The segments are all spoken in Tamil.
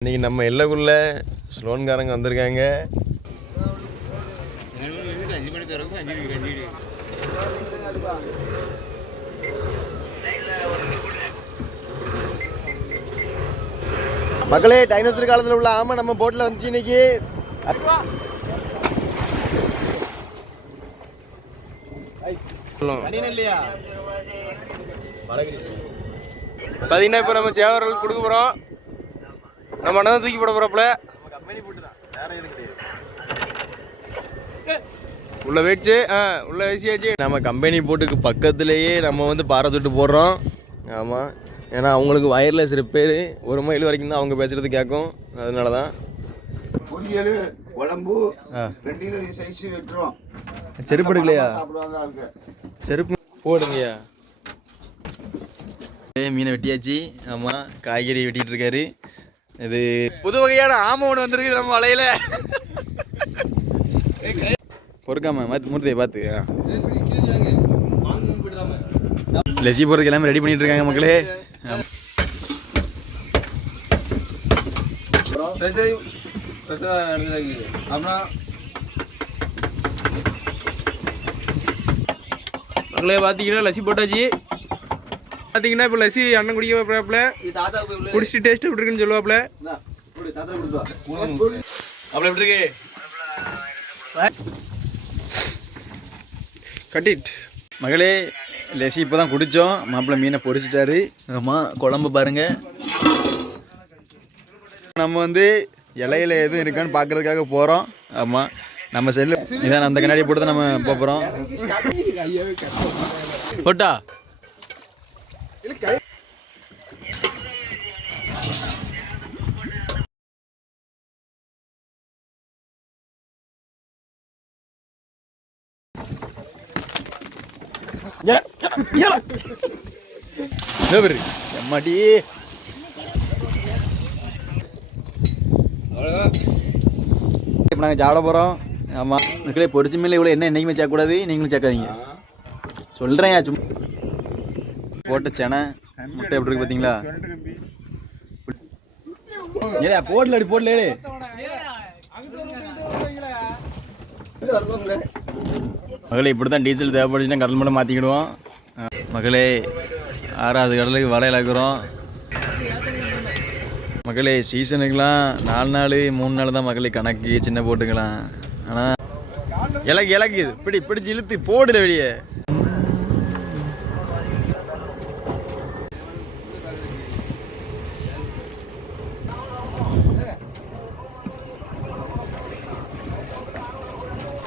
இன்னைக்கு நம்ம எல்லைக்குள்ள ஸ்லோன்காரங்க வந்திருக்காங்க. மக்களே, டைனோசர் காலத்தில் உள்ள ஆமா நம்ம போட்டில் வந்துச்சு இன்னைக்கு. பார்த்தீங்கன்னா இப்போ நம்ம சேவர்கள் கொடுக்க போகிறோம். நம்ம அண்ணன் தூக்கி போட போகிறப்பல உள்ள வச்சு உள்ள வீசியாச்சு. நம்ம கம்பெனி போட்டுக்கு பக்கத்துலேயே நம்ம வந்து பாறை தொட்டு போடுறோம். ஆமாம், ஏன்னா அவங்களுக்கு வயர்லெஸ் ரிப்பேரு 1 மைல் வரைக்கும் தான் அவங்க பேசுகிறது கேட்கும். அதனால தான் பொரியல் குழம்பு 2 கிலோ சைஸ் வெட்டுறோம். செருப்பு எடுக்கலையா? செருப்பு போடுங்கய்யா. மீனை வெட்டியாச்சு. ஆமாம், காய்கறி வெட்டிகிட்டு இருக்காரு. இது புது வகையான ஆமை ஒன்று வந்திருக்கு நம்ம வலையில. பொறுக்காம மூர்த்தியை பார்த்து லெசி போகிறதுக்கு எல்லாமே ரெடி பண்ணிட்டு இருக்காங்க மக்களே. மக்களே பார்த்தீங்கன்னா லசி போட்டாச்சு. பார்த்தீங்கன்னா இப்போ லசி அண்ணன் குடிக்க போகிறாப்புல. குடிச்சிட்டு டேஸ்ட் எப்படி இருக்குன்னு சொல்லுவாப்புல. அப்படி எப்படி இருக்கு? கட்டிட் மகளே, லசி இப்போ தான் குடித்தோம். மாப்பிள்ளை மீனை பொரிச்சிட்டாரு. ஆமாம், குழம்பு பாருங்க. நம்ம வந்து இலையில எதுவும் இருக்கான்னு பார்க்கறதுக்காக போகிறோம். ஆமாம், நம்ம செல்லு இதான் அந்த கண்ணாடியை போட்டு தான் நம்ம போகிறோம். போட்டா எம்மாடி இப்போ நாங்கள் சாப்பிட போகிறோம். ஆமாம் மக்களே, பொரிச்ச மேலே இவ்வளோ என்ன என்றைக்குமே சேர்க்கக்கூடாது. நீங்களும் சேர்க்காதீங்க சொல்கிறேன். சும்மா போட்ட சேனை முட்டை எப்படி இருக்கு பார்த்தீங்களா? ஏடா போடல, அடி போடல. மகளே, இப்படி தான் டீசல் தேவைப்படுச்சுன்னா கடல் மட்டும் மாற்றிக்கிடுவோம். மகளே, 6வது கடலுக்கு வலையில் இருக்கிறோம். மகளே, சீசனுக்கெலாம் 4 நாள் 3 நாள் தான் மகளே கணக்கு சின்ன போட்டுக்கலாம். ஆனால் இலக்குது பிடிச்சி இழுத்து போடுல வெளியே.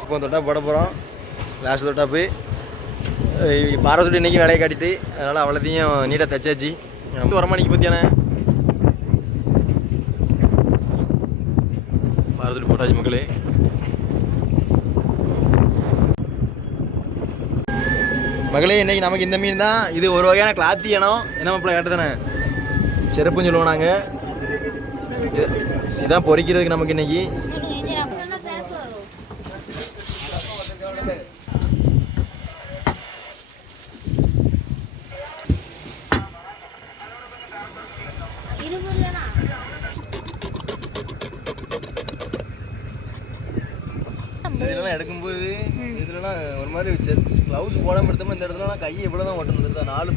இப்போ தொட்டா போட போகிறோம். லாஸ்ட் தொட்டாப்பு பாறை சுட்டு இன்றைக்கி வேலையை காட்டிட்டு அதனால் அவ்வளோத்தையும் நீட்டாக தைச்சாச்சு. வரமானிக்கு பற்றியானே பாறை சுட்டு போட்டாச்சு மக்களே. மகளே, இன்றைக்கி நமக்கு இந்த மீன் தான். இது ஒரு வகையான கிளாத்தி இனம். என்ன மாப்பிள்ள கேட்டு தானே செருப்புன்னு சொல்லுவோம் நாங்கள். இதான் பொரிக்கிறதுக்கு நமக்கு இன்றைக்கி. இதெல்லாம் எடுக்கும்போது இதுலலாம் ஒரு மாதிரி க்ளவுஸ் போடாமல் எடுத்தோம்னா இந்த இடத்துலலாம் கை எவ்வளோ தான் ஓட்டணும் இருக்கா? 4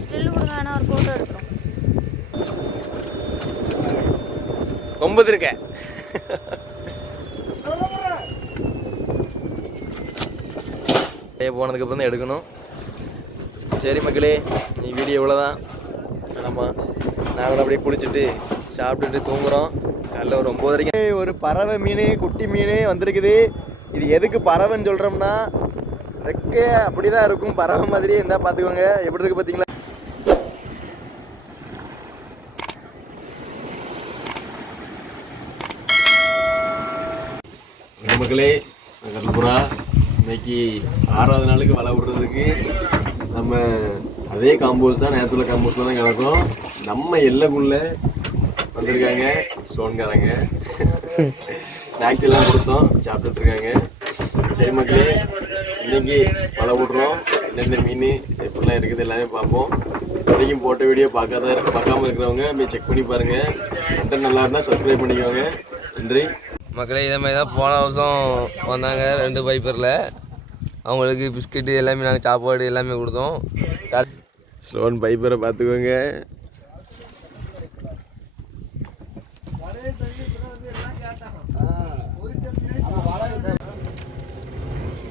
ஸ்டில் கொடுங்க, நான் ஒரு ஃபோட்டோ எடுக்கிறோம். கொம்பது இருக்க போனதுக்கப்புறம் தான் எடுக்கணும். சரி மக்களே, நீ வீடியோ இவ்வளோதான். ஆமாம், நாங்களும் அப்படியே குளிச்சுட்டு சாப்பிட்டுட்டு தூங்குகிறோம். காலைல ஒரு 9 வரைக்கும் ஒரு பறவை மீன், குட்டி மீன் வந்திருக்குது. இது எதுக்கு பறவைன்னு சொல்கிறோம்னா, ரெக்கை அப்படி தான் இருக்கும், பறவை மாதிரியே இருந்தால் பார்த்துக்கோங்க. எப்படி இருக்குது பார்த்தீங்களா? மக்களே, கடல்புறா இன்னைக்கு 6வது நாளுக்கு வலை விடுறதுக்கு நம்ம அதே காம்போஸ் தான், நேரத்தில் காம்போஸில் தான் கிடக்கும். நம்ம எல்லைக்குள்ளே வந்திருக்காங்க ஸ்டோன்காரங்க. ஸ்நாக்ஸ் எல்லாம் கொடுத்தோம், சாப்பிட்டுட்டு இருக்காங்க. சரி மக்களே, இன்னைக்கு வலை விடுறோம். என்னென்ன மீன் எப்படிலாம் இருக்குது எல்லாமே பார்ப்போம். வரைக்கும் போட்ட வீடியோ பார்க்காம இருக்கிறவங்க போய் செக் பண்ணி பாருங்க. கண்டென்ட் நல்லா இருந்தால் சப்ஸ்கிரைப் பண்ணிக்கோங்க. நன்றி மக்களே. இதே மாதிரி தான் போன வருஷம் வந்தாங்க 2 பைப்பரில். அவங்களுக்கு பிஸ்கெட்டு எல்லாமே நாங்கள் சாப்பாடு எல்லாமே கொடுத்தோம். ஸ்லோன் பைப்பரை பார்த்துக்கோங்க.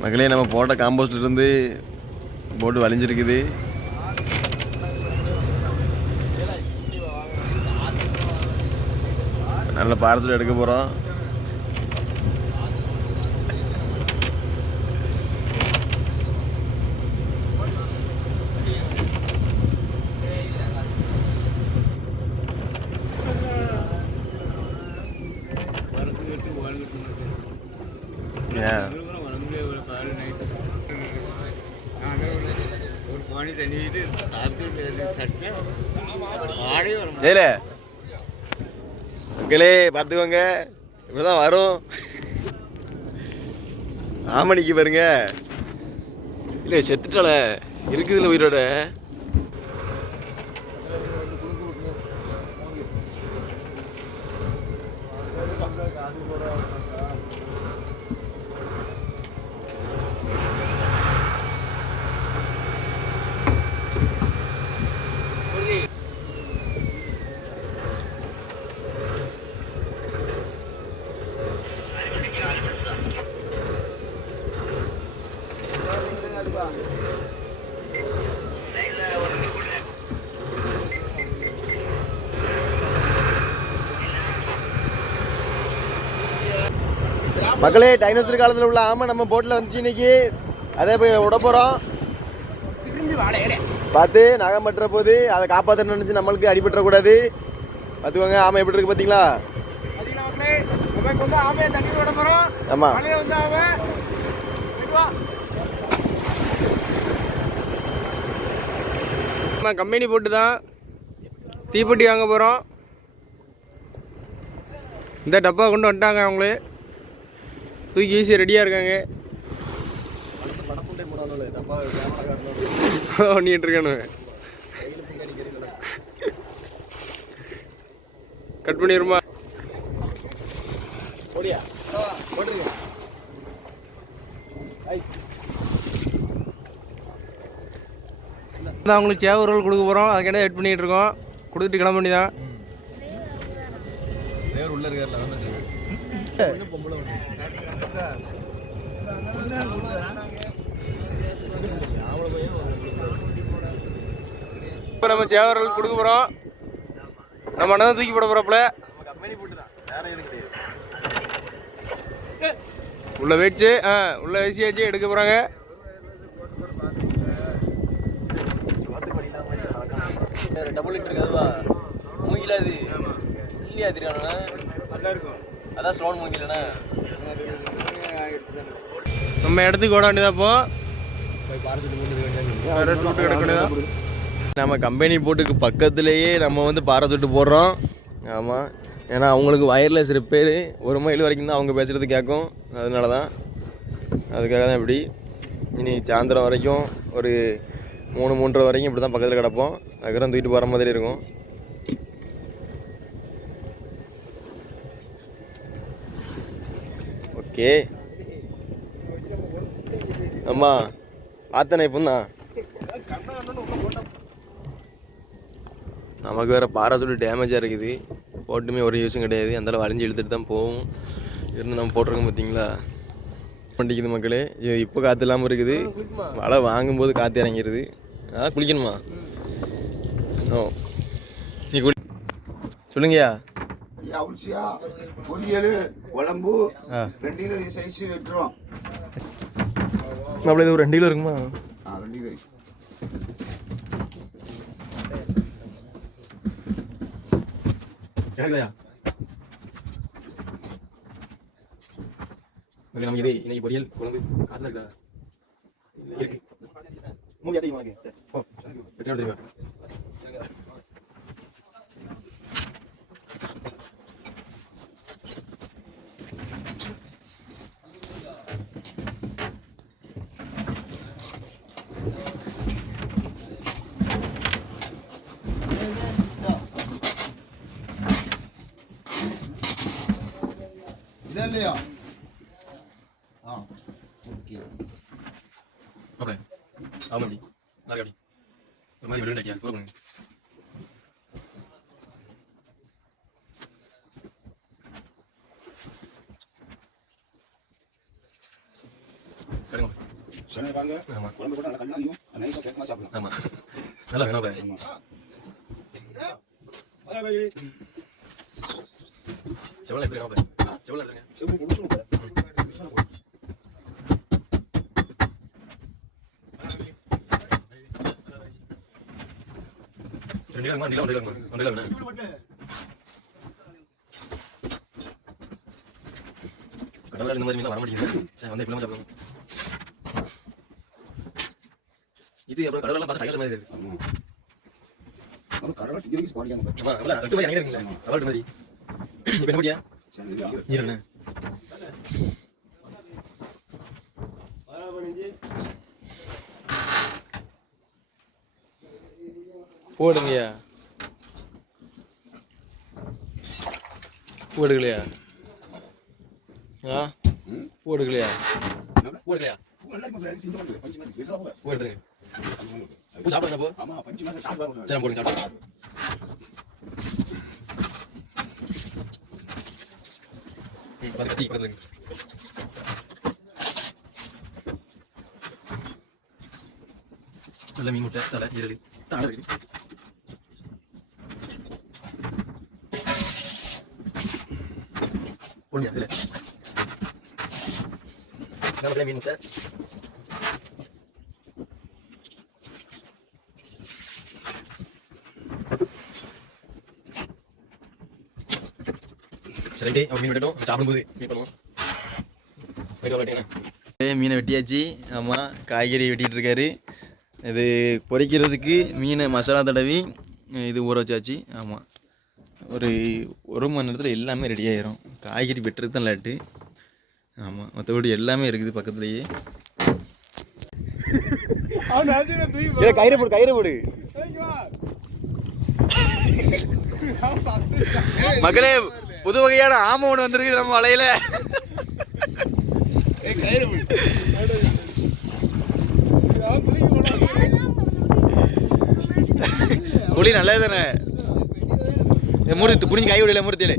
மக்களே நம்ம போட்ட காம்போஸ்ட் இருந்து போட்டு வலிஞ்சிருக்குது. நல்ல பார்சல் எடுக்க போகிறோம். மக்களே பார்த்துக்கோங்க, இப்படிதான் வரும். ஆமணிக்கு பாருங்க. இல்லை செத்துட்டால இருக்குதுல்ல உயிரோட. மக்களே டைனோசர் காலத்தில் உள்ள ஆமை நம்ம போட்டில் வந்துச்சு இன்னைக்கு. அதே போய் விட போகிறோம். பார்த்து நகம் பட்டுற போது அதை காப்பாற்ற நினச்சி நம்மளுக்கு அடிபட்டுறக்கூடாது. பார்த்துக்கோங்க ஆமை எப்படி இருக்கு பார்த்தீங்களா? ஆமாம் கம்பெனி போட்டு தான் தீப்பெட்டி வாங்க போகிறோம். இந்த டப்பா கொண்டு வந்துட்டாங்க. அவங்களே தூக்கி ஈஸியாக ரெடியாக இருக்காங்க. பண்ணிட்டு இருக்கானு கட் பண்ணிடுமா? அவங்களுக்கு சேவ் ரோல் கொடுக்க போகிறோம். அதுக்கிட்ட வெயிட் பண்ணிகிட்டு இருக்கோம். கொடுத்துட்டு கிளம்ப வேண்டியதான். உள்ள இருக்காருல இப்போ நம்ம சேவ் ரோல் கொடுக்க போகிறோம். நம்ம அண்ணன் தூக்கி போட போகிறப்பல உள்ள வச்சு உள்ள வீசியாச்சு எடுக்க போகிறாங்க. டபுள் லிட்டர் இருக்குதுவா மூங்கில அது இல்லையா தெரியாண்ணா? நல்லா இருக்கும். அதான் ஸ்லோன் மூங்கிலண்ணா. நம்ம இடத்துக்கு ஓட வேண்டியதாப்போ நம்ம கம்பெனி போட்டுக்கு பக்கத்துலேயே நம்ம வந்து பாரத்தொட்டு போடுறோம். ஆமாம், ஏன்னா அவங்களுக்கு வயர்லெஸ் ரிப்பேரு 1 மைல் வரைக்கும் தான் அவங்க பேசுகிறது கேட்கும். அதனால தான் அதுக்காக தான் இப்படி. இனி சாயந்தரம் வரைக்கும் ஒரு 3-3:30 வரைக்கும் இப்படி தான் பக்கத்தில் கிடப்போம். அதுக்கப்புறம் தூக்கிட்டு போகிற மாதிரி இருக்கும். ஓகே அம்மா பார்த்தனே இப்போ தான் நமக்கு வேறு பாராசூட் டேமேஜாக இருக்குது. போட்டுமே ஒரு யூஸும் கிடையாது. அந்தளவு வளைஞ்சு இழுத்துட்டு தான் போகும். இருந்து நம்ம போட்டிருக்கோம் பார்த்தீங்களா? பண்ணிக்குது மக்களே. இப்போ காற்று இல்லாமல் இருக்குது. வலை வாங்கும்போது காற்று இறங்கிடுது. அதான் குளிக்கணுமா? ஓ நீ குளி சொல்லுங்கய்யா. அவுச்சியா பொரியல் குழம்பு 2 கிலோ சைஸ் வெட்டுறோம். நம்மள இது ஒரு 2 கிலோ இருக்குமா? 2 கிலோ. சரிங்கய்யா. நமக்கு இது இன்னைக்கு பொரியல் குழம்பு காத்துல இருக்கா? இருக்கு. மூணு அதிகமாக இருக்கு. ஓ வெட்டி தெரியுமா? இதா இல்லையா ஓகே அப்படியே ஆமாடி நாளைக்கு ஒரு மாதிரி விழுந்தாட்டியா போடுங்க கடுங்க சனே வாங்க ஆமா குழம்பு கூட நல்லா கண்ணாடியும் நைஸா கேக் மாதிரி சாப்பிடலாம் ஆமா நல்லா வேணும் அப்படியே செவல எப்படி வேணும் அப்படியே செவல எடுங்க செவனே குடிச்சு நிலம் வேணும் கடவுளா இந்த மாதிரி மீன் வர மாட்டேங்குது சரி வந்து இப்படி சாப்பிடுவோம் இது அப்புறம் கடவுளெல்லாம் பார்த்து கையாள மாதிரி இருக்கு அது கடவுள் திங்கிஸ் பாடியாங்க ஆமா அவள ரெண்டு மாதிரி அங்கீங்கறீங்களா அவள மாதிரி இப்போ என்ன பண்ணியா சரி இருங்க போடுங்கயா போடுகலையா போடுகலையா போடுகலையா போடுங்க சாப்பிடுங்க போ ஆமா பஞ்சு மாதிரி சாப்பிடுவாங்க சரி போடுங்க சாப்பிடுங்க பருத்தி பருங்க நல்ல மீன் முட்டை தலை ஜீரடி தாழ இருக்கு போடுங்க அதில் நம்ம மீன் முட்டை சரிட்டே அவன் மீன் வெட்டட்டும் சாப்பிடும்போது மீன் பண்ணுவோம் மீனை வெட்டியாச்சு ஆமாம் காய்கறி வெட்டிகிட்டு இருக்காரு இது பொரிக்கிறதுக்கு மீனை மசாலா தடவி இது ஊற வச்சாச்சு ஆமாம் ஒரு மணி நேரத்தில் எல்லாமே ரெடி ஆயிரும் காய்கறி வெட்டுறது தான் லேட்டு ஆமாம் மற்றபடி எல்லாமே இருக்குது பக்கத்துலேயே கயிறு போடு மக்களே புது வகையான ஆமை ஒன்று வந்திருக்கு நம்ம வலையில குழி நல்லது தானே மூர்த்தி புரிஞ்சு கை விடல மூர்த்தியில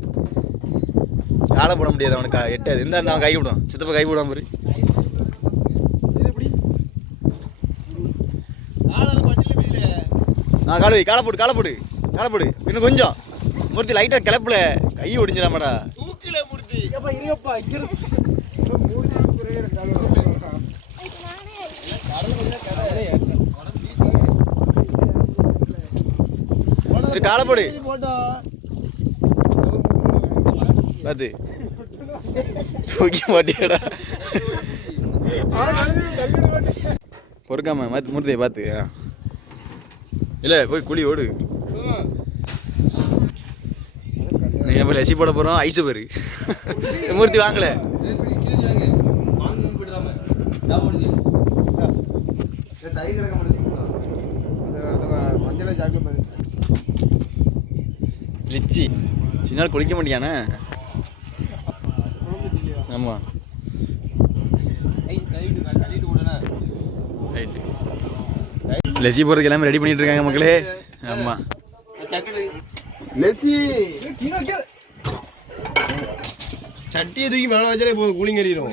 காலை போட முடியாது அவனுக்கு எட்டாது இந்த அவன் கை விடும் சித்தப்பா கை விடாம பாரு காலை போடு இன்னும் கொஞ்சம் மூர்த்தி லைட்டா கிளப்புல கை ஒடிஞ்சிடாமடா காலை போடு பாத்து தூக்கி மாட்டியடா பொறுக்காம மூர்த்தியை பார்த்து இல்லை போய் குழி ஓடு நீங்கள் நம்ம லசி போட போகிறோம் ஐஸு பேரு மூர்த்தி வாங்கல லிச்சி சின்ன நாள் குளிக்க மாட்டியானே ஆமாம் ரைட்டு லெசி போகிறதுக்கு எல்லாமே ரெடி பண்ணிட்டு இருக்காங்க மக்களே ஆமாம் லெசி சட்டியை தூக்கி மேலே வச்சாலே போதும் கூலிங் எறிடும்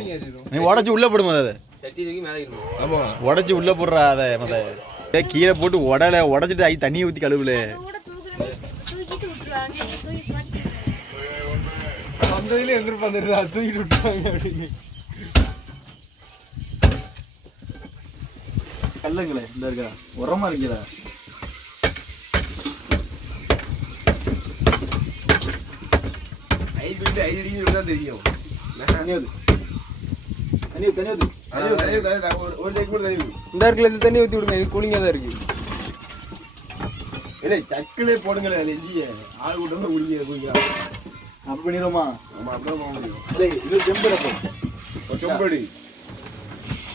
நீ உடச்சி உள்ளே போடுமா அதை சட்டி தூக்கி மேலே ஆமாம் உடச்சி உள்ளே போடுறா அதை மற்ற கீழே போட்டு உடச்சிட்டு ஐ தண்ணியை ஊற்றி கழுவுல அந்த இதில் எந்திருப்பாந்துருதா தூக்கிட்டு விட்டுருவாங்க அப்படின்னு கல்லுங்களே இந்த இருக்கா உரமா இருக்கா ஐஸ் விட்டு ஐஸ் அடிக்க தான் தெரியும் ஒரு செக் கூட தண்ணி இந்த இருக்குல்ல இந்த தண்ணி ஊற்றி விடுங்க இது கூலிங்காக தான் இருக்கு இல்லை சக்கிலே போடுங்களே நெஞ்சிய ஆள் கூட்டம் குடிங்க அப்படி பண்ணிடுவோமா ஆமாம் அப்படிதான் போக முடியும் இது செம்பு செம்படி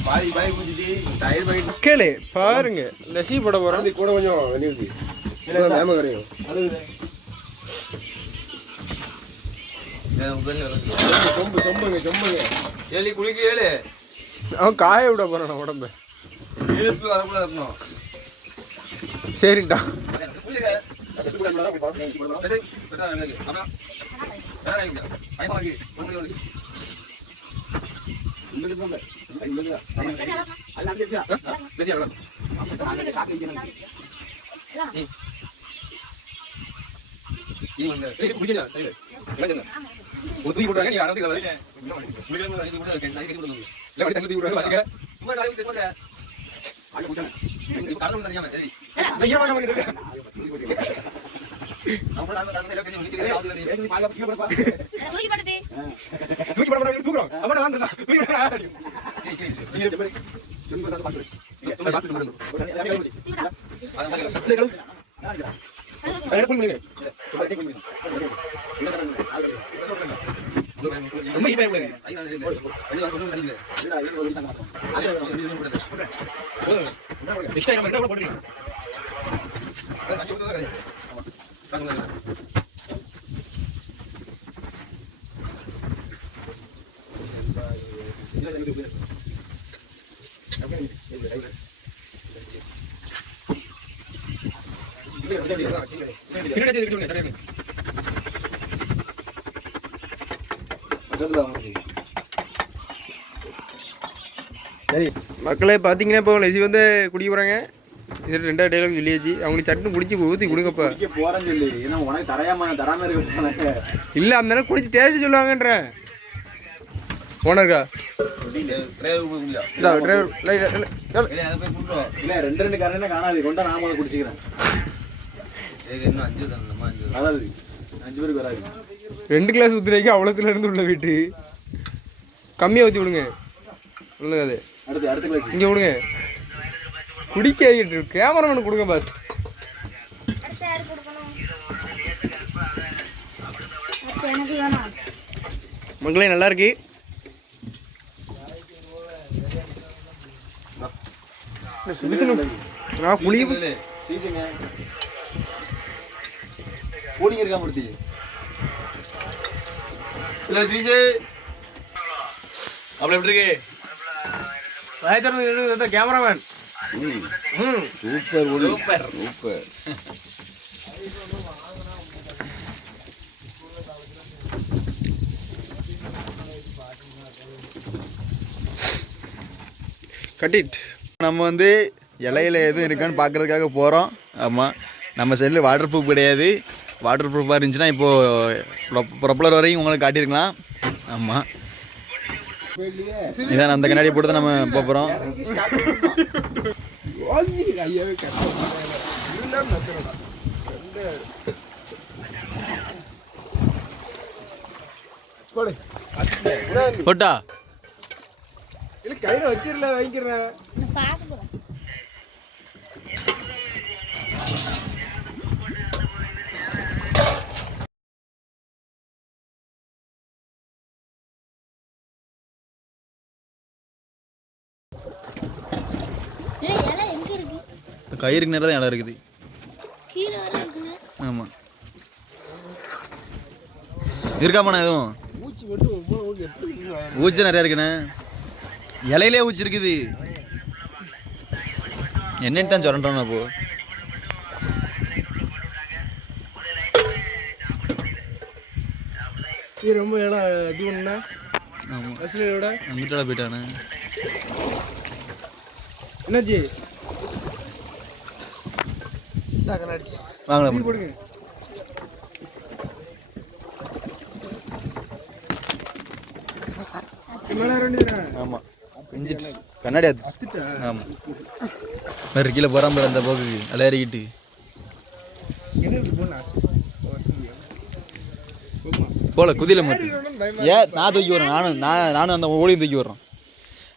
பாய் குடிச்சிட்டு டயர் பாய் கேளு பாருங்க லசி போட போறோம் கூட கொஞ்சம் தண்ணி ஊற்றி மேம கரையும் அவன் காய விட போறான் உடம்பு. சரிடா. தூக்கி போடுறாங்க நீ அடந்து சரி மக்களே பார்த்தீங்கன்னா இப்போ லெசி வந்து குடிக்க போகிறாங்க. இது 2வது டைலாக் சொல்லியாச்சு. அவங்களுக்கு சட்டுன்னு குடிச்சு ஊற்றி கொடுங்கப்பா. போறேன்னு சொல்லி ஏன்னா உனக்கு தராம இருக்க இல்லை அந்த நேரம் குடிச்சு டேஸ்ட் சொல்லுவாங்கன்றேன். ஓனருக்கா டிரைவர் இல்ல 2 காரணமே காணாது கொண்டா நான் முதல்ல குடிச்சிக்கிறேன். அதாவது 5 பேருக்கு வராது. 2 கிளாஸ் ஊற்றுறதுக்கு அவ்வளோத்துல இருந்து உள்ள வீட்டு கம்மியாக ஊற்றி விடுங்க. உள்ளது அடுத்த கிளாஸ் இங்கே விடுங்க. குடிக்க கேமராமேனு கொடுங்க பாஸ். அடுத்து யாரு கொடுக்கணும்? அடுத்து எனக்கு வேணாம். மக்களே நல்லா இருக்கு. நான் குளிக்க சீசங்க கூலிங் இருக்கா முடிச்சு இல்ல சீசே அப்படி எப்படி இருக்கு cameraman. Super super super. Cut it. நம்ம வந்து இலையில எதுவும் இருக்கான்னு பார்க்குறதுக்காக போகிறோம். ஆமாம், நம்ம சைடில் வாட்டர் ப்ரூஃப் கிடையாது. வாட்டர் ப்ரூஃபாக இருந்துச்சுன்னா இப்போது ப்ரொப்பலர் வரையும் உங்களுக்கு காட்டியிருக்கலாம். ஆமாம், இதான் அந்த கண்ணாடி போட்டு தான் நம்ம போகிறோம். போட்டா இல்லை கையில் வச்சிடல வாங்கிக்கிறேன். பார்க்க போறேன். இலை எங்க இருக்கு? கயிறுக்கு நேரம் தான் இடம் இருக்குது. கீழே வர இருக்குங்க. ஆமாம், இருக்காமாண்ணா எதுவும் ஊச்சி நிறையா இருக்குண்ணே. இலையிலே ஊச்சி இருக்குது. என்னன்னு தான் சொல்கிறோம். அப்போ ரொம்ப இடம் இது ஒன்றுண்ணா. ஆமாம், பஸ்ஸில் அங்கிட்ட போயிட்டானே. என்னாச்சு? வாங்கலாம் போடுங்க. ஆமாம், பிஞ்சிட்டு கண்ணாடி அது. ஆமாம், வேறு கீழே போகிறாம அந்த போக்கு அதில் ஏறிக்கிட்டு போல குதியில் மட்டும் நான் தூக்கி வரேன். நானும் அந்த ஓடியும் தூக்கி வர்றோம்.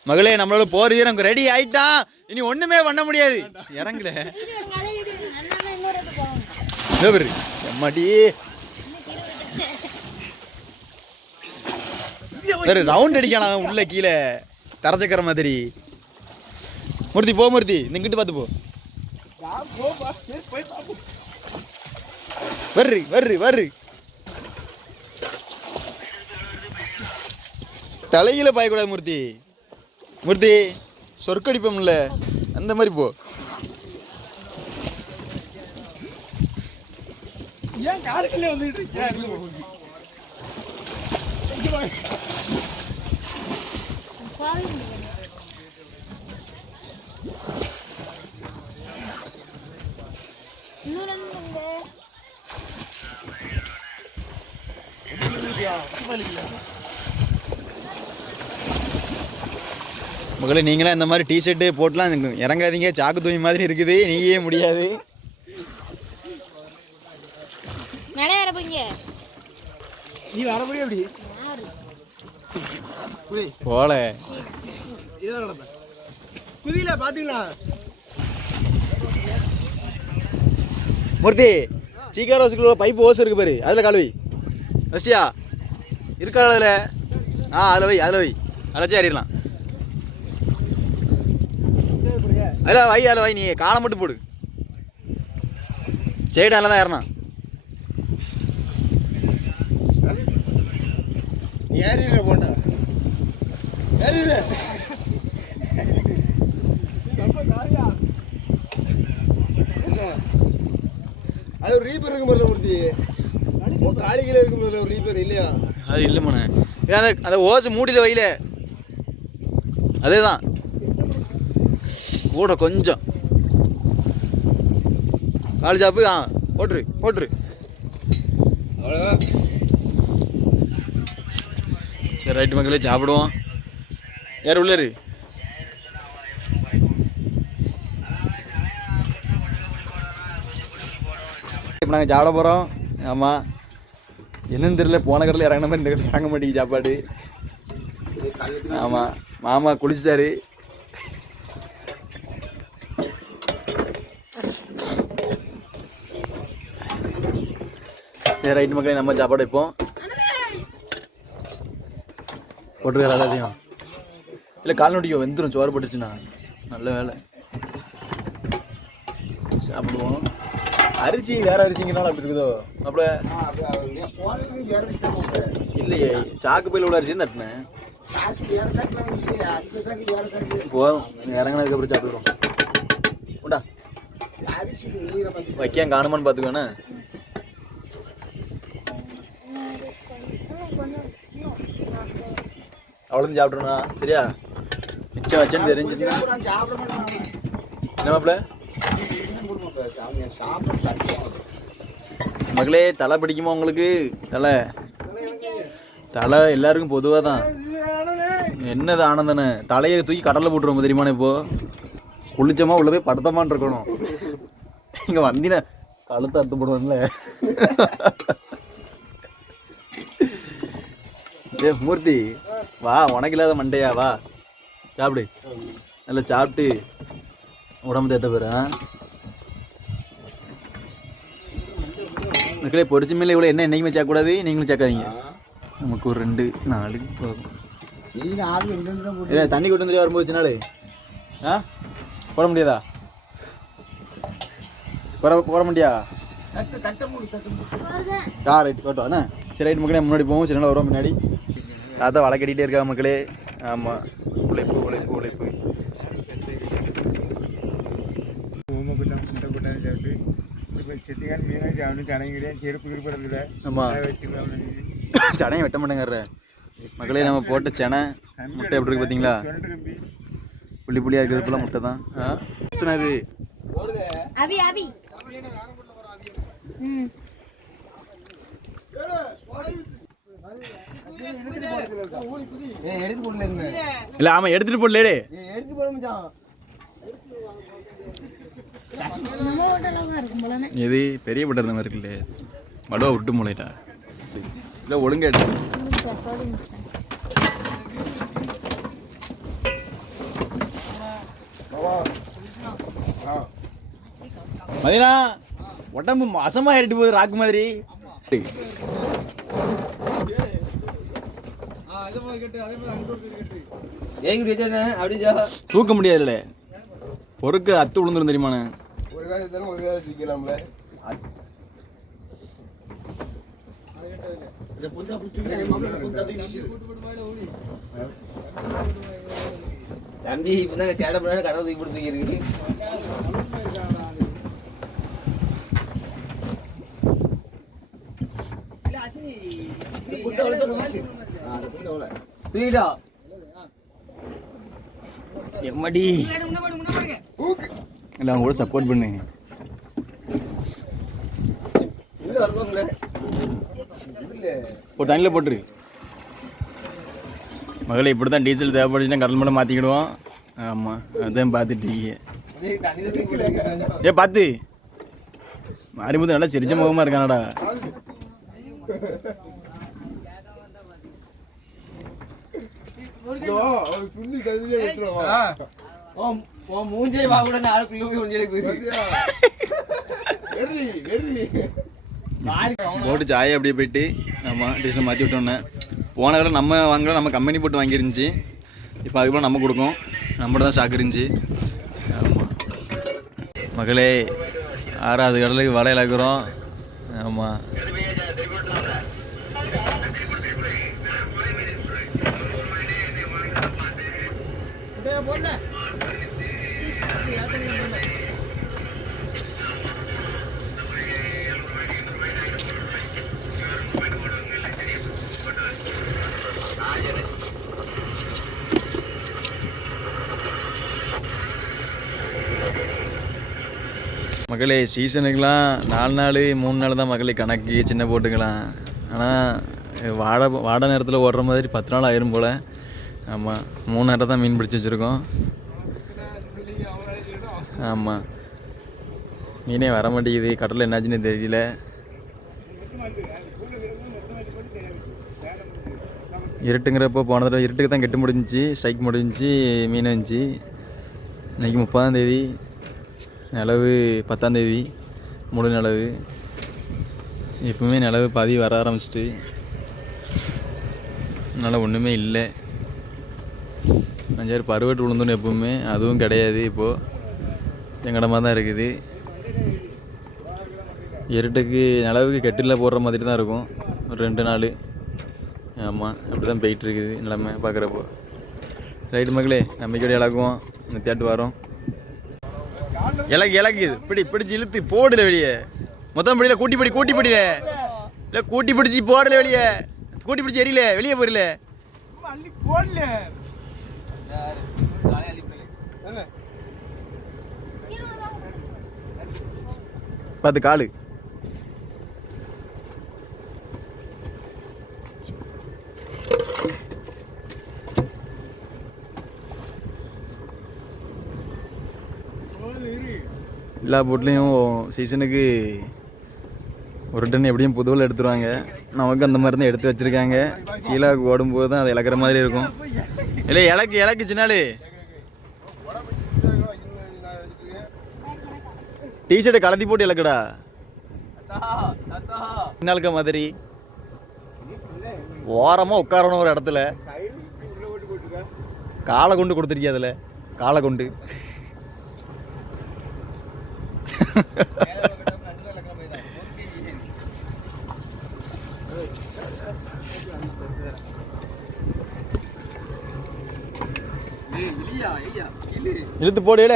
மகளே, நம்மளோட போர் நமக்கு ரெடி ஆயிட்டான். இனி ஒன்றுமே பண்ண முடியாது. இறங்கல செம்மாட்டி வேறு ரவுண்ட் அடிக்கலாம் உள்ள கீழே தரச்சக்கிற மாதிரி. மூர்த்தி போ, மூர்த்தி இங்கிட்டு பார்த்து போ. வர்றி வர்றி வர்றி தலையில பாயக்கூடாது மூர்த்தி. மூர்த்தி சொற்கடிப்போம்ல அந்த மாதிரி போ. ஏன் காலுக்குள்ளே வந்துட்டு இருக்கியா? மகளே நீங்களாம் இந்த மாதிரி டிஷர்ட்டு போட்டுலாம் இறங்காதீங்க. சாக்கு துணி மாதிரி இருக்குது, நீயே முடியாது. நீ வர முடியும் எப்படி போல குதியில பாத்தீங்களா? மூர்த்தி சீக்கிரம் ரோஸுக்குள்ள பைப் ஓஸ் இருக்கு பாரு, அதில் கால் வை. ஃபஸ்ட்டியா இருக்கா அதில்? அதில் வை, அதில் வை. அழைச்சி ஏறிடலாம். அதில் வை, அதில் வை. நீ காலை மட்டும் போடு. சைடு அதில் தான் ஏறணும். ஏறிடுற போண்டா ஏறிடுற அது ஒரு ரீப்பர் இருக்கும் போல மூர்த்தி. காலிகளே இருக்கும் போல ஒரு ரீப்பர் இல்லையா? அது இல்லைம்மாண்ணே. அந்த அந்த ஓஸ் மூடியில் வையில. அதே தான் கூட கொஞ்சம் காலி சாப்பு. போட்டுரு போட்டுரு. அவ்வளோதான். சரி ரைட்டு மக்களே, சாப்பிடுவோம். யார் உள்ளாரு? இப்போ நாங்கள் சாப்பிட போகிறோம். ஆமாம், என்னன்னு தெரியல, போன கடலில் இறங்கின மாதிரி இந்த கடலில் இறங்க மாட்டேங்குது சாப்பாடு. ஆமாம், மாமா குளிச்சிட்டாரு. சரி ரைட்டு மக்களே, நம்ம சாப்பாடு வைப்போம். போட்டுருக்காரு எல்லாத்தையும். இல்லை கால் நொடிக்க வெந்துடும், சோறு போட்டுச்சுண்ணா. நல்ல வேலை. சாப்பிடுவோம். அரிசி வேற அரிசிங்கனால அப்படி இருக்குதோ அப்படி இல்லையே. சாக்கு பையில் உள்ள அரிசி தட்டினேன். போதும், இறங்கினதுக்கு அப்புறம் சாப்பிடுறோம். உண்டா வைக்க காணுமான்னு பார்த்துக்கோண்ணே. அவ்வளோதான் சாப்பிட்றோண்ணா. சரியா? மிச்சம் வச்சேன்னு தெரிஞ்சுட்டு என்னமாப்பிள்ள மகளே, தலை பிடிக்குமா உங்களுக்கு? தலை தலை எல்லாருக்கும் பொதுவாக தான். என்னது ஆனந்தண்ணே, தலையை தூக்கி கடலில் போட்டுருவோம் தெரியுமாண்ணே. இப்போ குளிச்சமா உள்ள போய் படுத்தமான்னு இருக்கணும். இங்கே வந்தின கழுத்தை அறுத்து போடுவோம்ல. ஏ மூர்த்தி வா, உனக்கு இல்லாத மண்டையா, வா சாப்பிடு. நல்லா சாப்பிட்டு உடம்பு தேத்த போகிறேன். மக்களே பொரிச்சு மேலே இவ்வளோ என்ன என்னைக்குமே சேர்க்கக்கூடாது, நீங்களும் சேர்க்காதீங்க. நமக்கு ஒரு 2-4 போதும். தண்ணி கொண்டு வந்து வரும்போதுனாலே போட முடியாதா? போட முடியா? ரைட் போட்டோம் அண்ணா. சரி ரைட் மக்களே, முன்னாடி போவோம். சரி நல்லா வருவோம் முன்னாடி. தாத்தா வலை கட்டிகிட்டே இருக்கா மக்களே. ஆமாம், உழைப்பு உழைப்பு உழைப்பு. ஆமாம், சடையை வெட்ட மாட்டேங்கிற மக்களே. நம்ம போட்ட செனை முட்டை எப்படி இருக்கு பார்த்தீங்களா? புள்ளி புள்ளியாக இருக்கிறது போல முட்டை தான். இது இல்லை, ஆமாம் எடுத்துட்டு போடலே. இது பெரிய பட்டர் இந்த மாதிரி இருக்குல்ல, வடுவா விட்டு மூளைட்டா. இல்லை ஒழுங்கா எடுத்து மதினா உடம்பு அசமா ஏறிட்டு போகுது ராக்கு மாதிரி. தூக்க முடியாதுல்ல, பொறுக்கு அத்து விழுந்துரும் தெரியுமாண்ணே. தம்பி இப்போ சேட்டை பண்ண கடை தூக்கி போட்டு தூக்கி இருக்கு. தூக்கிட்டா எம்மடி இல்லை அவங்க கூட சப்போர்ட் பண்ணு. ஒரு தண்ணியில் போட்டுரு மகளே. இப்படி தான் டீசல் தேவைப்படுச்சுன்னா கடல் மலை மாற்றிக்கிடுவோம். ஆமாம் அதான் பார்த்துட்டீங்க. பார்த்து மாரிமுத்து நல்லா சிரிச்ச முகமாக இருக்கானடா. மூஞ்சே வாங்க போட்டு சாயை அப்படியே போயிட்டு ஆமாம் டீசல் மாற்றி விட்டோன்னே போன கடை நம்ம வாங்கலாம், நம்ம கம்பெனி போட்டு வாங்கிருந்துச்சு. இப்போ அதுக்கப்புறம் நம்ம கொடுக்கும், நம்மகிட்ட தான் ஸ்டாக் இருந்துச்சு. ஆமாம் மகளே 6வது கடலுக்கு வலை இழக்கிறோம். ஆமாம் மகளே சீசனுக்கெலாம் 4 நாள் 3 நாள் தான் மகளே கணக்கு சின்ன போட்டுக்கலாம். ஆனால் வாடை நேரத்தில் ஓடுற மாதிரி 10 நாள் ஆயிரும் போல். ஆமாம் 3 நேரம் தான் மீன் பிடிச்சி வச்சுருக்கோம். ஆமாம் மீனே வர மாட்டேங்குது, கடலில் என்னாச்சுன்னு தெரியல. இருட்டுங்கிறப்போ போன தடவை இருட்டுக்கு தான் கெட்டு முடிஞ்சிச்சு, ஸ்ட்ரைக் முடிஞ்சிச்சு, மீன் வந்துச்சு. இன்றைக்கி 30ஆம் தேதி, நிலவு 10ஆம் தேதி முழு நிலவு. இப்போவுமே நிலவு பாதி வர ஆரம்பிச்சிட்டு, அதனால் ஒன்றுமே இல்லை. 5 பருவட்டு விழுந்தோன்னு எப்பவுமே அதுவும் கிடையாது. இப்போது எங்கடமாக தான் இருக்குது. இருட்டுக்கு நிலவுக்கு கெட்டில் போடுற மாதிரி தான் இருக்கும் ஒரு 2 நாள். ஆமாம் அப்படி தான் போயிட்டுருக்குது நிலமை பார்க்குறப்போ. ரைட்டு மகளே, நம்பிக்கையோட இழக்குவோம். இந்த தேட்டு வரோம் இலக்கு பிடிச்சி இழுத்து போடல வெளியே. மொத்தம் படியில கூட்டி படியில இல்லை கூட்டி பிடிச்சி போடல வெளியே. கூட்டி பிடிச்சி எரியல, வெளியே போயிடல. பார்த்து காலு எல்லா போட்லேயும் சீசனுக்கு ஒரு டன் எப்படியும் புதுவில் எடுத்துருவாங்க. நமக்கு அந்த மாதிரி தான் எடுத்து வச்சுருக்காங்க. சீலாவுக்கு ஓடும்போது தான் அதை இழக்கிற மாதிரி இருக்கும். இல்லை இலக்கு சின்னாலே டிஷர்ட்டை கலத்தி போட்டு இலக்குடா இன்னாளுக்க மாதிரி ஓரமாக உட்காரணும் ஒரு இடத்துல. காலை கொண்டு கொடுத்துருக்கிய அதில் காலை கொண்டு இழுத்து போடுல.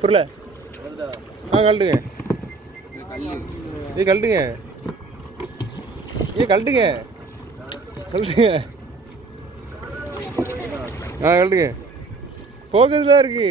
புரியல கழட்டுங்க, இது கழட்டுங்க, கழட்டுங்க கழட்டுங்க. ஃபோக்கஸ்லாம் இருக்கு.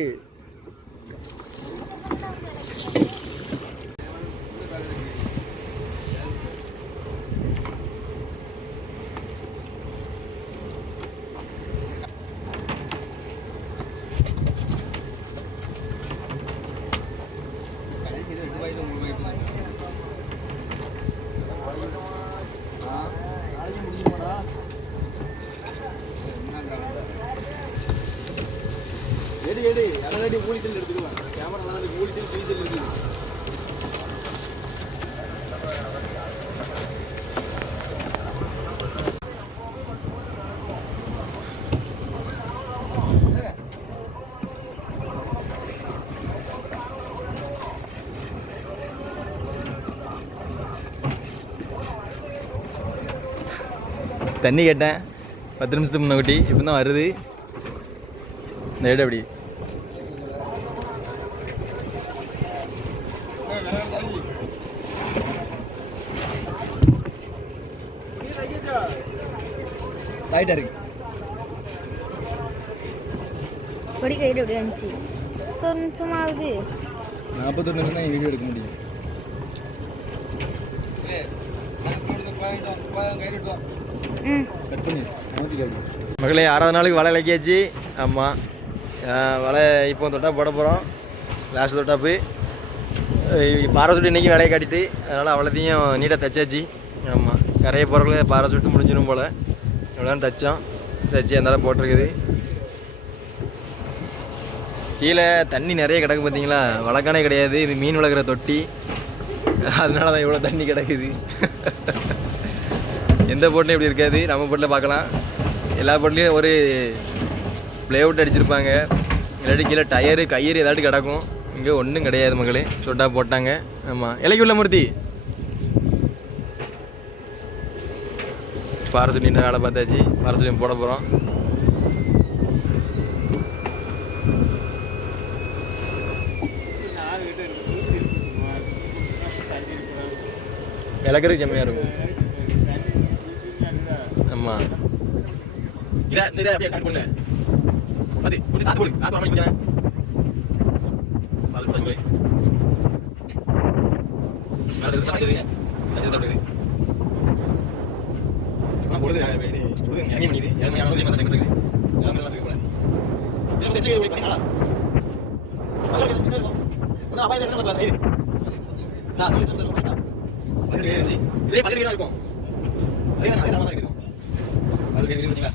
எடு அழகாடி மூலி செல் எடுத்துக்கலாம். கேமரா நல்லா இருக்கு. மூலி செல் சீசல் இருக்கு. தண்ணி கேட்டேன் 10 நிமிஷத்துக்கு முன்னாடி இப்போ தான் வருது. இந்த இடம் அப்படி லைட்டா இருக்கு. பொடி கையில் எப்படி வந்துச்சு 10 நிமிஷம் ஆகுது. 41 நிமிஷம் தான் வீடியோ எடுக்க முடியும். கட் பண்ணு. மகளே 6வது நாளுக்கு வலை இலக்கியாச்சு. ஆமாம், வலை இப்போ தொட்டா போட போகிறோம். லாஸ்ட் தொட்டாப்பு பாராசூட்டு இன்றைக்கி வேலையை காட்டிட்டு அதனால் அவ்வளோத்தையும் நீட்டாக தைச்சாச்சு. ஆமாம், கரையை போகிறக்குள்ள பாராசூட்டு முடிஞ்சிடும் போல். இவ்வளோ தைச்சோம். தைச்சி அதனால் போட்டிருக்குது. கீழே தண்ணி நிறைய கிடக்கு பார்த்தீங்களா. வழக்கானே கிடையாது, இது மீன் வளர்க்குற தொட்டி. அதனால தான் இவ்வளோ தண்ணி கிடக்குது. எந்த போட்டிலும் இப்படி இருக்காது. நம்ம போட்டில் பார்க்கலாம். எல்லா போட்லேயும் ஒரு ப்ளேவுட் அடிச்சிருப்பாங்க. இல்லாட்டி கீழே டயரு கயிறு ஏதாட்டு கிடக்கும். இங்கே ஒன்றும் கிடையாது மகளே. சொட்டா போட்டாங்க. ஆமாம், இலைக்கு உள்ள மூர்த்தி பாரசூட்டி வேலை பார்த்தாச்சு. பாரசூட்டி போட போகிறோம். இலக்கறதுக்கு செம்மையாக இருக்கும். ஆமாம், அப்படியே கட் பண்ணு. அது கொஞ்சம் தாத்து போடு. தாத்து வாங்கி வைக்கிறேன். அது போடுங்க. மேலே இருந்து அச்சது அச்சது அப்படியே எல்லாம் போடுது. போடுது இறங்கி பண்ணிது. இறங்கி அனுமதி மாதிரி பண்ணுறது. எல்லாம் மாதிரி போல இதை பற்றி எப்படி பண்ணிங்களா? ஒன்றும் அபாயத்தை என்ன பண்ணுறது? நான் இதே 10 தான் இருக்கும். அதே தான் இருக்கும். அது பார்த்தீங்களா?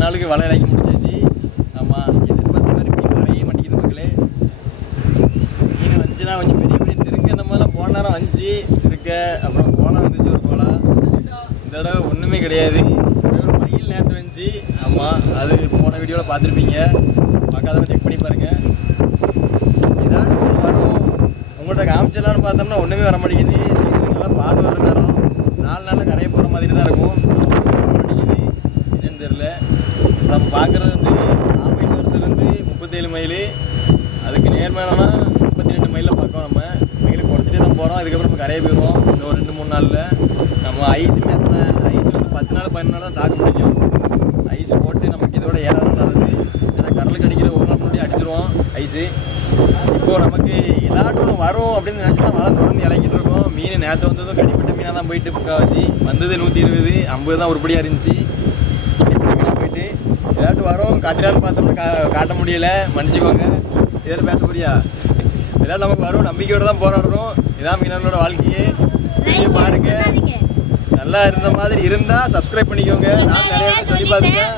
நாளுக்கு வலை இலக்கி முடிச்சாச்சு. ஆமாம், எதிர்பார்த்த மாதிரி மீன் வரைய மாட்டேங்குது மக்களே. மீன் வந்துச்சுன்னா கொஞ்சம் பெரிய பெரிய திருக்க இந்த மாதிரிலாம் போன நேரம் வந்துச்சு இருக்க. அப்புறம் கோலா வந்துச்சு, ஒரு கோலா. இந்த தடவை ஒன்றுமே கிடையாது. ஒரு மயில் நேரத்து வந்துச்சு. ஆமாம், அது போன வீடியோவில் பார்த்துருப்பீங்க. பார்க்காதவங்க செக் பண்ணி பாருங்கள். இதான் வரும். உங்கள்கிட்ட காமிச்சிடலான்னு பார்த்தோம்னா ஒன்றுமே வர மாட்டேங்குது. சீசனுக்கெல்லாம் பால் வர நேரம் 4 நாளில் கரையை போகிற மாதிரி தான் இருக்கும். என்னன்னு தெரில. நம்ம பார்க்குறது வந்து ராமேஸ்வரத்துலேருந்து 37 மைல். அதுக்கு நேர்மையானா 32 மைலில் பார்க்கோம். நம்ம மைல் குறைச்சிட்டே தான் போகிறோம். அதுக்கப்புறம் நம்ம கரையை போயிடுவோம். இன்னும் ஒரு 2-3 நாளில். நம்ம ஐஸுமே எத்தனை ஐஸ் வந்து 10 நாள் 15 நாள் தான் தாக்க முடியும். ஐஸ் போட்டு நமக்கு இதோட ஏறாதான் நல்லது. ஏன்னா கடலுக்கு அடிக்கிற ஒரு நாள் முன்னாடி அடிச்சிருவோம் ஐஸு. இப்போது நமக்கு ஏதாட்டும் ஒன்று வரும் அப்படின்னு நினச்சி தான் மழை தொடர்ந்து இறங்கிட்டு இருக்கோம். மீன் நேற்று வந்ததும் கடிப்பட்ட மீனாக தான் போயிட்டு முக்கால்வாசி வந்தது 120, 50 தான் உருப்படியாக இருந்துச்சு. மீனாக போயிட்டு ஏதாட்டும் வரும் காட்டிலான்னு பார்த்தோம்னா காட்ட முடியலை. மன்னிச்சிக்கோங்க. இதெல்லாம் பேச போறியா? ஏதாவது நமக்கு வரும் நம்பிக்கையோடு தான் போராடுறோம். இதான் மீனவர்களோட வாழ்க்கையே. வெளியே பாருங்க. நல்லா இருந்த மாதிரி இருந்தால் சப்ஸ்கிரைப் பண்ணிக்கோங்க. நான் நிறைய சொல்லி பார்த்துட்டேன்.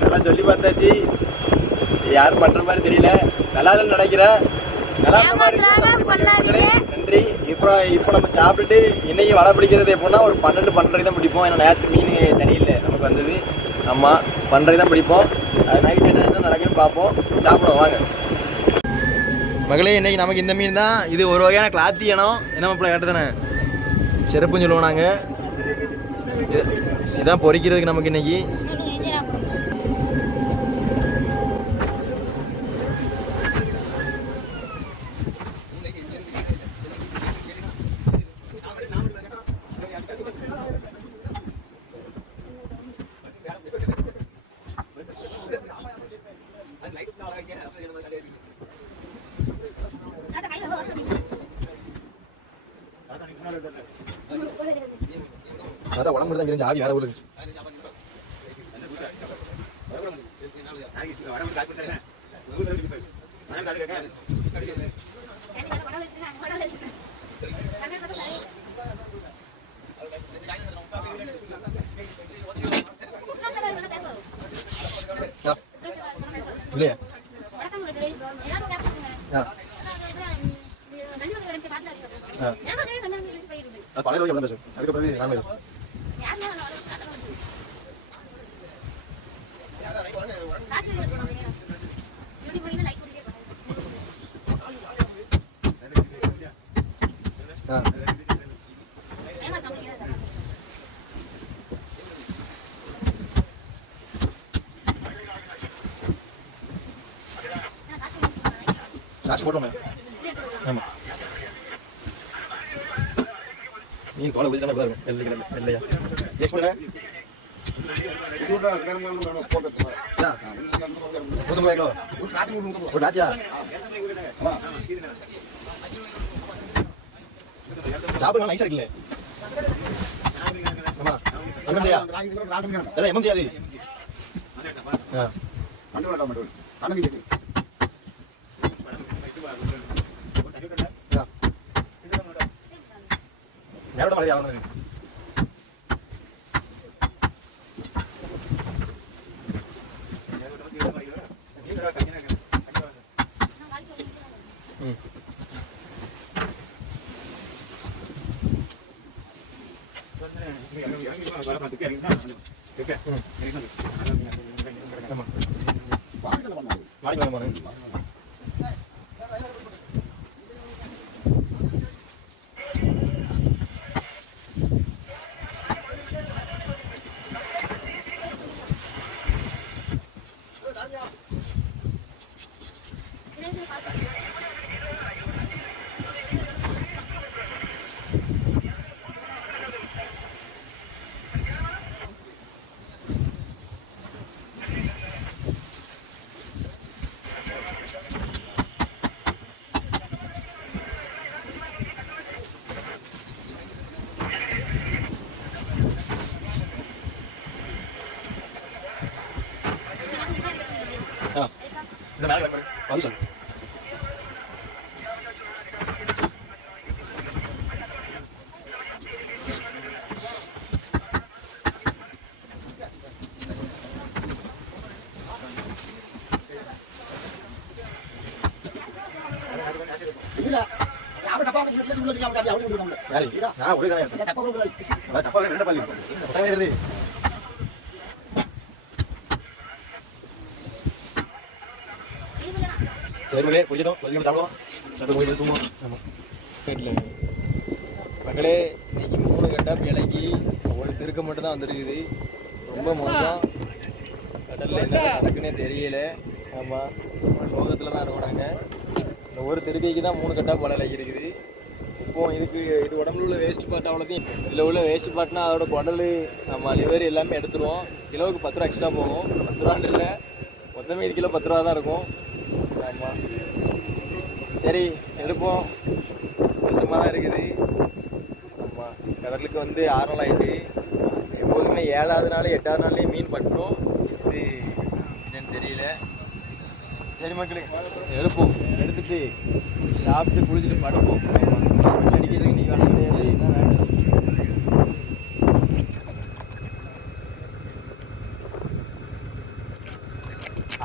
நல்லா சொல்லி பார்த்தாச்சு. யாரும் பண்ணுற மாதிரி தெரியல. நல்லா நினைக்கிறேன். நல்லா இருந்த மாதிரி நன்றி. இப்போ நம்ம சாப்பிட்டுட்டு இன்னைக்கு வலை பிடிக்கிறது எப்படின்னா ஒரு 12-12 தான் பிடிப்போம். ஏன்னா நேற்று மீன் தனியில் நமக்கு வந்தது. ஆமாம், 12 தான் பிடிப்போம். அது நைட்டு என்ன நடக்குன்னு பார்ப்போம். சாப்பிடுவோம் வாங்க மகளே. இன்னைக்கு நமக்கு இந்த மீன் தான். இது ஒரு வகையான கிளாத்தி இனம். என்ன மாப்பிள்ள கேட்டு தானே செருப்புன்னு சொல்லுவோம் நாங்கள். இதான் பொரிக்கிறதுக்கு நமக்கு இன்னைக்கு. அதான் உடம்பு தான் தெரிஞ்சு ஆவி வேற ஊருக்கு. இல்லையா பழைய வரைக்கும் பேசும் அதுக்கப்புறம் நார்மல் சாட்சி போட்டோமே ஆமாம் மீன் தோலை உதிரி தான் இருக்கும் வெள்ளையா டேஸ்ட் பண்ணுங்க ஒரு ராத்தியா சாப்பிடுங்க நைஸா இருக்குல்ல ஆமா எம்எம்ஜியா அதான் எம்எம்ஜியா அது யாரோட மாதிரி ஆகணும் இந்த மேலே அது சார் மக்களே இன்னைக்கு 3 கட்டா இலைக்கு ஒரு திருக்க மட்டும் தான் வந்துருக்குது. ரொம்ப மோசம். கடலில் என்ன நடக்குன்னே தெரியல. ஆமாம், சோகத்தில் தான் இருக்கோம் நாங்கள். இந்த ஒரு திருக்கைக்கு தான் 3 கட்டா பல இலைக்கு இருக்குது. இப்போ இது உடம்புல உள்ள வேஸ்ட் பார்ட் அவ்வளோத்தையும் இதில் உள்ள வேஸ்ட் பார்ட்னா அதோட குடல் நம்ம லிவர் எல்லாமே எடுத்துருவோம். கிலோவுக்கு 10 ரூபா எக்ஸ்ட்ரா போகும். 10 ரூபான்னு இல்லை, மொத்தமே இது கிலோ 10 ரூபா தான் இருக்கும். ஆமாம், சரி எடுப்போம். கஷ்டமாக தான் இருக்குது. ஆமாம், கடலுக்கு வந்து 6 நாள் ஆகிட்டு. எப்போதுமே 7வது நாள் 8வது நாள்லேயே மீன் பட்டுரும். இது என்னன்னு தெரியல. சரி மக்களே, எடுப்போம். எடுத்துட்டு சாப்பிட்டு குளிச்சுட்டு படுப்போம். ஆமாம், அடிக்கிறதுக்கு நீ வேலை கிடையாது. என்ன வேண்டாம்.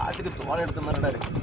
ஆட்டுக்கு தோலை எடுத்த மாதிரிடா இருக்கு.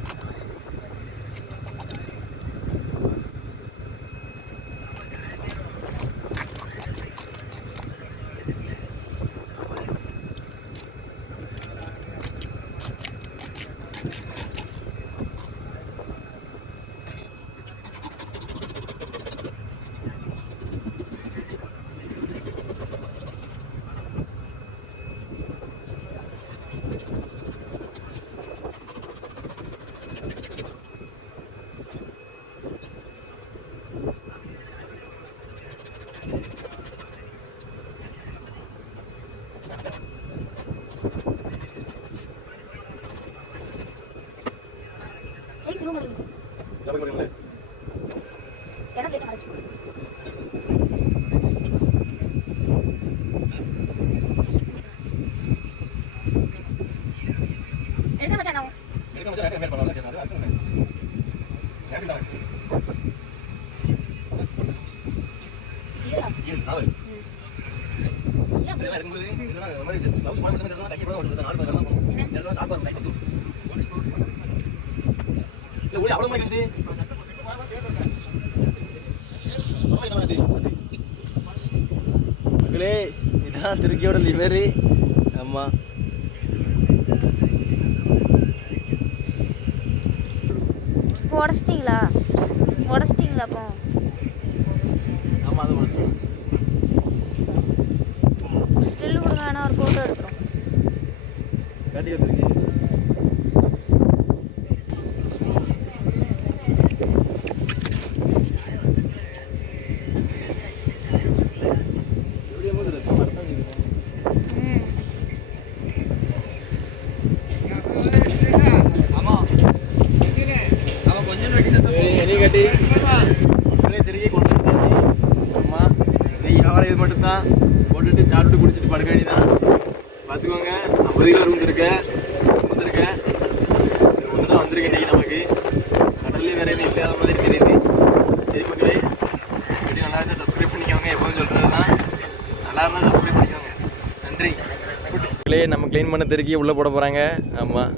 மக்களே இதான் திருக்கியோட லிவரு. ஆமாம் உடச்சிட்டிங்களா அப்போ? ஆமாம் அது ஒரு ஸ்டில் கொடுங்க, ஆனால் ஒரு ஃபோட்டோ எடுத்துரும். கட்டி வச்சிருக்கேன். கட்டி திருக்கி கொண்டு அம்மா வியாபாரம் இது மட்டும்தான் போட்டுட்டு சாப்பிட்டு குடிச்சிட்டு படுக்க வேண்டியதான். பார்த்துக்கோங்க 50 கிலோ வந்துருக்கேன் வந்துருக்கேன் இன்றைக்கி நமக்கு கடல்லையும் வேறு எதுவும் இல்லாத மாதிரி தெரியுது. சரி மக்களே, வீடியோ நல்லா இருந்தால் சப்ஸ்கிரைப் பண்ணிக்கோங்க. எப்போதும் சொல்கிறது தான், நல்லா இருந்தால் சப்ஸ்கிரைப் பண்ணிக்கோங்க. நன்றி மக்களே. நம்ம க்ளீன் பண்ண திருக்கி உள்ளே போட போகிறாங்க. ஆமாம்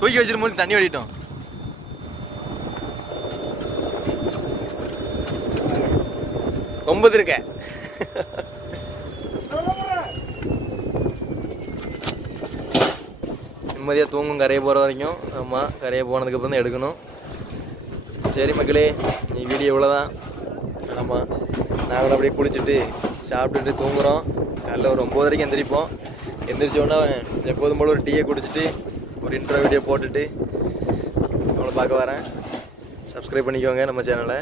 தூக்கி வச்சிட்டு போது தண்ணி ஓடிட்டோம். ஒன்பது இருக்க நிம்மதியாக தூங்கும் கரையை போகிற வரைக்கும். ஆமாம், கரையை போனதுக்கப்புறம் தான் எடுக்கணும். சரி மக்களே, நீ வீடியோ இவ்வளோதான். ஆமாம், நாங்களும் அப்படியே குளிச்சுட்டு சாப்பிட்டுட்டு தூங்குகிறோம். காலைல ஒரு 9 வரைக்கும் எந்திரிப்போம். எந்திரிச்சோன்னா எப்போதும் போல் ஒரு டீயை குடிச்சிட்டு ஒரு இன்ட்ரோ வீடியோ போட்டுட்டு அவளை பார்க்க வரேன். சப்ஸ்கிரைப் பண்ணிக்கோங்க நம்ம சேனலை.